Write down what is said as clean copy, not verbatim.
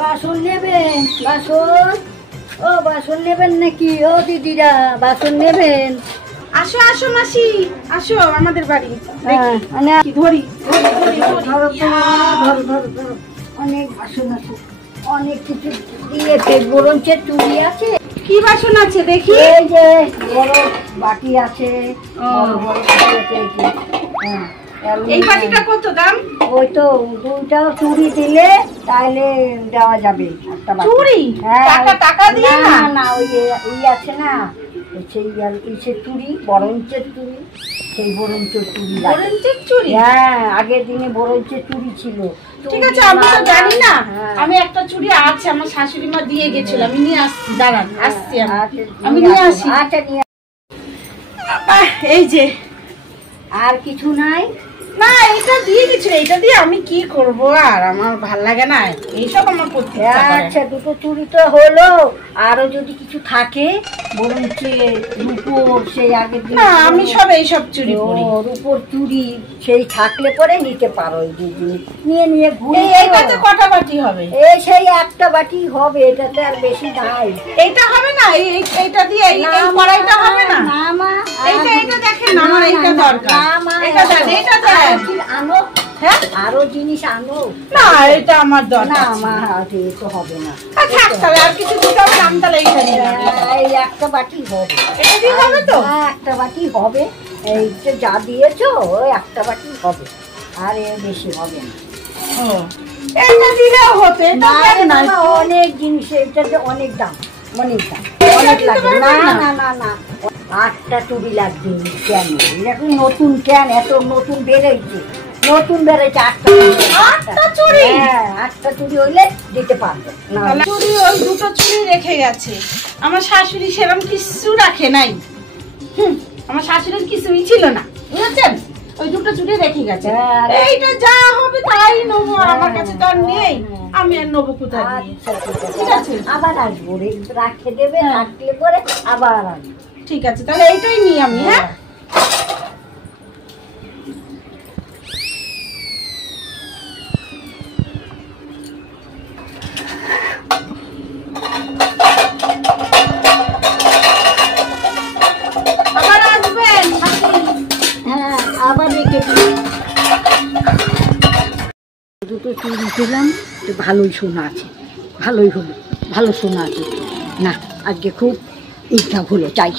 বাসন নেবেন? বাসন, ও বাসন নেবেন নাকি? ও দিদিরা বাসন নেবেন? আসো আসো মাসি, আসো আমাদের বাড়ি। ধরি অনেক বাসন আছে, অনেক কিছু দিয়েছে। বরঞ্চের চুড়ি আছে। কি বাসন আছে দেখি? এই যে বড় বাটি আছে, বড় বড় বাটি আছে। এই বাটিটা কত দাম? ওই তো দুইটা চুড়ি দিলে তাহলে দেওয়া যাবে একটা বাটি। চুড়ি? টাকা টাকা দিয়ে না? না, ওই আছে না, সেই চুড়ি, বরঞ্চের চুড়ি, সেই বরঞ্চের চুড়ি। বরঞ্চের চুড়ি? হ্যাঁ, আগের দিনে বরঞ্চের চুড়ি ছিল। ঠিক আছে, আমি তো জানি না। আমি একটা চুড়ি আছে, আমার শাশুড়ি মা দিয়ে গেছিল, আমি নিয়ে আসছি। দাঁড়ান, আসছি আমি নিয়ে আসি। আচ্ছা, নিয়ে। এই যে। আর কিছু নাই? না, এটা দিয়ে গেছিল, এটা দিয়ে আমি কি করব? আর আমার ভাল লাগে না এইসব, আমার করতে ইচ্ছা করে। আচ্ছা, দুটো চুড়ি তো হলো। আরো যদি কিছু থাকে বরঞ্চ রূপোর, সেই আগের দিন। না, আমি সব এইসব চুড়ি পরি। রূপোর চুড়ি সেই থাকলে পরে নিতে পারো। এই জিনিস নিয়ে নিয়ে ঘুরে। এইটাতে কটা বাটি হবে? এই সেই একটা বাটি হবে, এটাতে আর বেশি নাই। এইটা হবে না? এইটা দিয়ে এই কড়াইটা হবে না? না মা, এইটা দেখেন না, আমার এইটা দরকার। এটা দেন, এটা দেন। আনো। হ্যাঁ, আরো জিনিস আনো। না, এটা আমার দরকার। না মা, তো হবে না। আচ্ছা, তাহলে আর কিছু দিতে হবে না? আমি তাহলে এইটা নিলাম। এই একটা বাটি হবে। এটা দিয়ে হবে তো? একটা বাটি হবে। এই যে যা দিয়েছো, ওই একটা বাটি হবে, আর এর বেশি হবে না। ও, এটা দিলেও হতো। এটা দেন না। অনেক জিনিস, এটাতে অনেক দাম, অনেক দাম, অনেক লাগে। না না না না, 8টা চুড়ি লাগবে। কেন এরকম নতুন? কেন এত নতুন বেরোইছে? নতুন বেরোইছে 8টা চুড়ি। হ্যাঁ, 8টা চুড়ি হইলে দিতে পারবো না। চুড়ি ওই দুটো চুড়ি রেখে গেছে। আমার শাশুড়ি সেরকম কিছু রাখে নাই। আমার শাশুড়ির কিছুই ছিল না, বুঝেছেন? ওই দুটো চুড়ি রেখে গেছে। এইটা যা হবে তাই নেবো, আমার কাছে তো আর নেই। আমি আর নেবো কোথায়? ঠিক আছে, আবার আসবো, রাখে দেবে, রাখলে পরে আবার আসবো। ঠিক আছে, তাহলে এইটাই নিই আমি। হ্যাঁ, আবার আসবেন। হ্যাঁ, আবার রেখে দুটো চুড়ি দিলাম, তো ভালোই সোনা আছে, ভালোই হলো, ভালো সোনা আছে। না, আজকে খুব ইচ্ছা হলো, চাই।